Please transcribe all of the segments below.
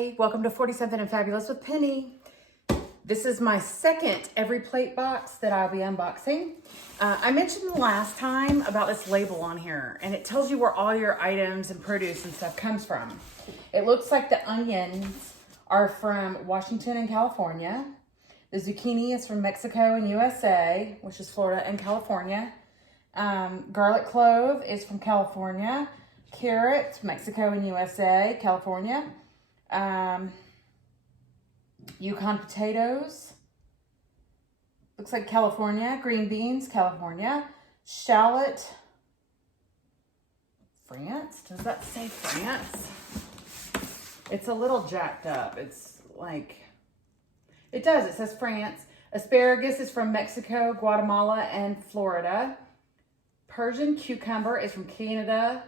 Hi, welcome to 47 and Fabulous with Penny. This is my second EveryPlate box that I'll be unboxing. I mentioned last time about this label on here, and it tells you where all your items and produce and stuff comes from. It looks like the onions are from Washington and California. The zucchini is from Mexico and USA, which is Florida and California. Garlic clove is from California. Carrots, Mexico and USA, California. Yukon potatoes, looks like California. Green beans, California. Shallot, France. Does that say France? It's a little jacked up. It's like, it does. It says France. Asparagus is from Mexico, Guatemala, and Florida. Persian cucumber is from Canada,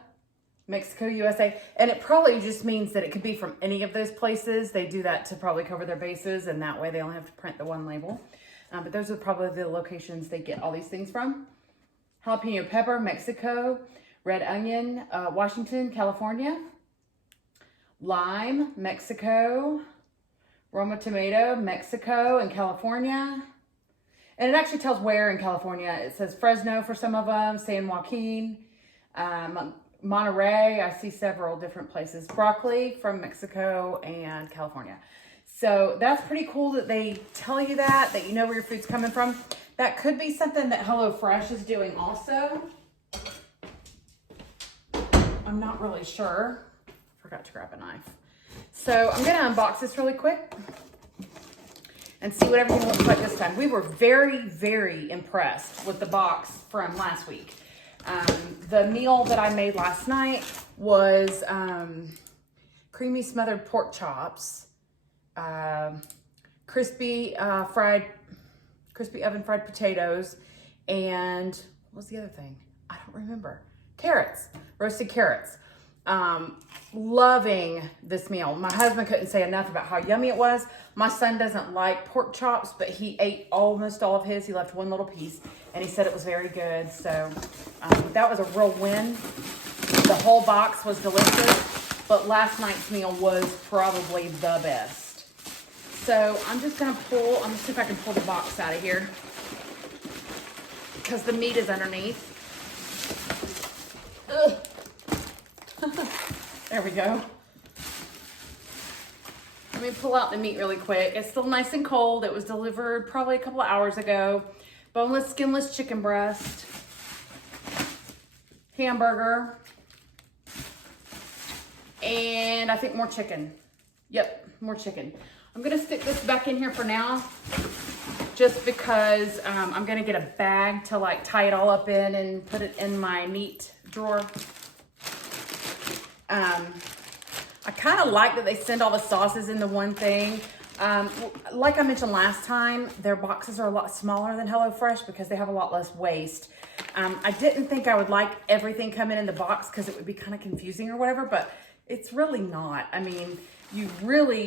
Mexico, USA, and it probably just means that it could be from any of those places. They do that to probably cover their bases, and that way they only have to print the one label. But those are probably the locations they get all these things from. Jalapeno pepper, Mexico. Red onion, Washington, California. Lime, Mexico. Roma tomato, Mexico and California. And it actually tells where in California. It says Fresno for some of them, San Joaquin, Monterey. I see several different places. Broccoli from Mexico and California. So that's pretty cool that they tell you that you know where your food's coming from. That could be something that HelloFresh is doing also. I'm not really sure. Forgot to grab a knife. So I'm going to unbox this really quick and see what everything looks like this time. We were very, very impressed with the box from last week. The meal that I made last night was creamy smothered pork chops, crispy oven fried potatoes, and what was the other thing? I don't remember. Carrots, roasted carrots. Loving this meal. My husband couldn't say enough about how yummy it was. My son doesn't like pork chops, but he ate almost all of his. He left one little piece, and he said it was very good. So that was a real win. The whole box was delicious, but last night's meal was probably the best. So I'm just gonna see if I can pull the box out of here because the meat is underneath. Ugh. There we go. Let me pull out the meat really quick. It's still nice and cold. It was delivered probably a couple of hours ago. Boneless, skinless chicken breast, hamburger, and I think more chicken. Yep, more chicken. I'm gonna stick this back in here for now, just because I'm gonna get a bag to like tie it all up in and put it in my meat drawer. I kind of like that they send all the sauces into one thing. Like I mentioned last time, their boxes are a lot smaller than HelloFresh because they have a lot less waste. I didn't think I would like everything coming in the box because it would be kind of confusing or whatever, but it's really not. I mean, you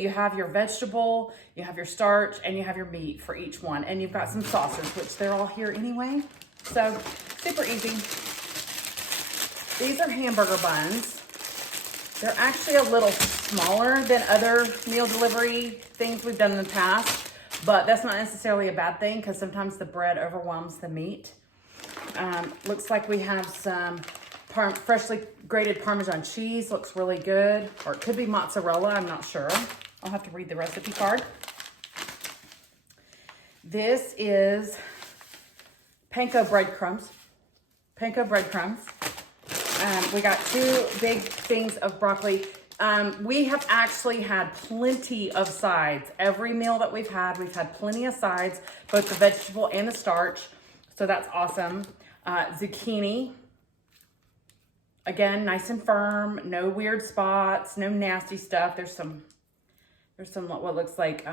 have your vegetable, you have your starch, and you have your meat for each one. And you've got some sauces, which they're all here anyway. So super easy. These are hamburger buns. They're actually a little smaller than other meal delivery things we've done in the past, but that's not necessarily a bad thing because sometimes the bread overwhelms the meat. Looks like we have some freshly grated Parmesan cheese. Looks really good, or it could be mozzarella. I'm not sure. I'll have to read the recipe card. This is Panko breadcrumbs. Panko breadcrumbs. We got 2 big things of broccoli. We have actually had plenty of sides. Every meal that we've had plenty of sides, both the vegetable and the starch. So that's awesome. Zucchini. Again, nice and firm, no weird spots, no nasty stuff. There's some what looks like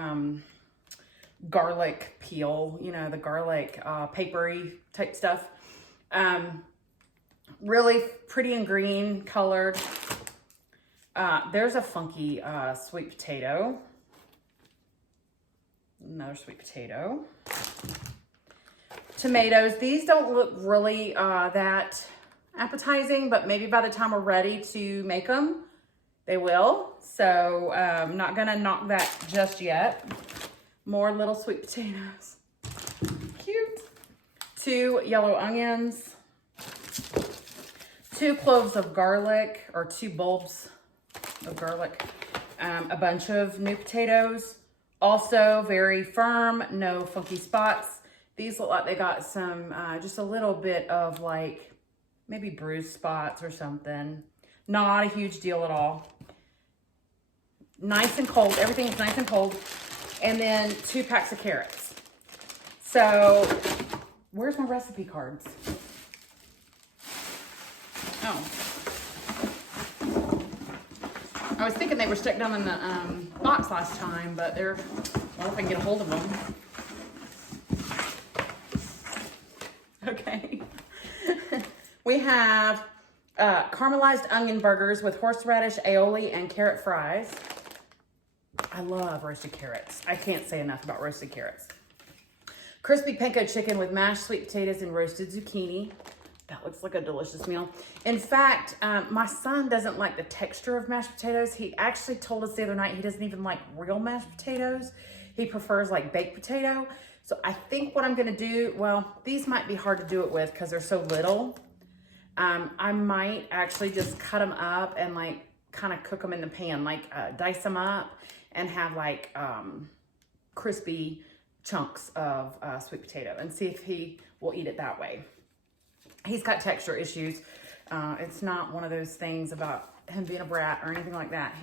garlic peel, you know, the garlic papery type stuff. Really pretty and green colored. There's a funky sweet potato. Another sweet potato. Tomatoes. These don't look really that appetizing, but maybe by the time we're ready to make them, They will. So I'm not gonna knock that just yet. More little sweet potatoes. Cute. 2 yellow onions. 2 cloves of garlic, or 2 bulbs of garlic. A bunch of new potatoes. Also very firm, no funky spots. These look like they got some, just a little bit of like, maybe bruised spots or something. Not a huge deal at all. Nice and cold, everything is nice and cold. And then 2 packs of carrots. So, where's my recipe cards? Oh. I was thinking they were stuck down in the box last time, but they're, well, if I can get a hold of them. Okay. We have caramelized onion burgers with horseradish, aioli, and carrot fries. I love roasted carrots. I can't say enough about roasted carrots. Crispy panko chicken with mashed sweet potatoes and roasted zucchini. That looks like a delicious meal. In fact, my son doesn't like the texture of mashed potatoes. He actually told us the other night he doesn't even like real mashed potatoes. He prefers like baked potato. So I think what I'm gonna do, well, these might be hard to do it with because they're so little. I might actually just cut them up and like kind of cook them in the pan, like dice them up and have like crispy chunks of sweet potato and see if he will eat it that way. He's got texture issues. It's not one of those things about him being a brat or anything like that.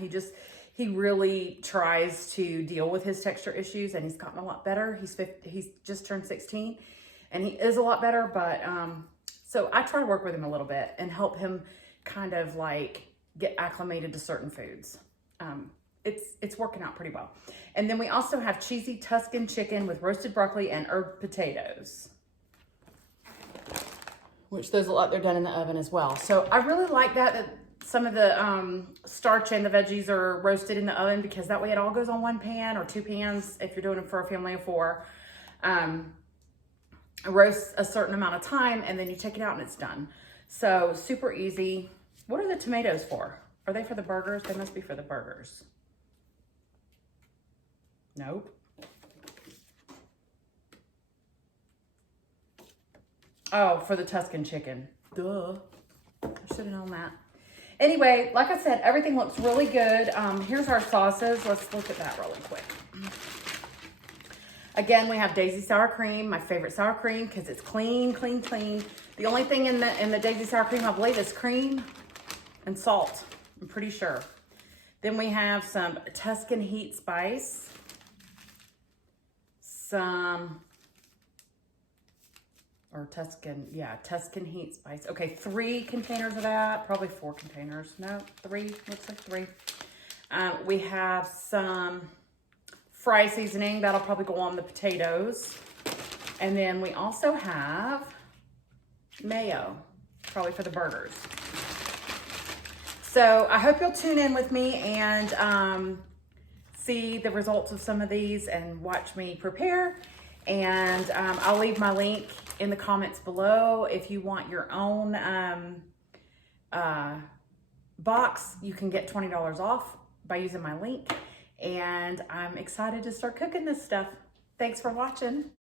He really tries to deal with his texture issues, and he's gotten a lot better. He's just turned 16 and he is a lot better, but so I try to work with him a little bit and help him kind of like get acclimated to certain foods. It's working out pretty well. And then we also have cheesy Tuscan chicken with roasted broccoli and herb potatoes, which those look like they're done in the oven as well. So I really like that some of the starch and the veggies are roasted in the oven, because that way it all goes on one pan or 2 pans if you're doing it for a family of 4. Roast a certain amount of time and then you take it out and it's done. So super easy. What are the tomatoes for? Are they for the burgers? They must be for the burgers. Nope. Oh, for the Tuscan chicken. Duh. I should have known that. Anyway, like I said, everything looks really good. Here's our sauces. Let's look at that really quick. Again, we have Daisy sour cream, my favorite sour cream, because it's clean, clean, clean. The only thing in the Daisy sour cream, I believe, is cream and salt. I'm pretty sure. Then we have some Tuscan heat spice. Tuscan heat spice. Okay, 3 containers of that, probably 4 containers. No, 3, looks like 3. We have some fry seasoning, that'll probably go on the potatoes. And then we also have mayo, probably for the burgers. So I hope you'll tune in with me and see the results of some of these and watch me prepare. And I'll leave my link in the comments below. If you want your own box, you can get $20 off by using my link. And I'm excited to start cooking this stuff. Thanks for watching.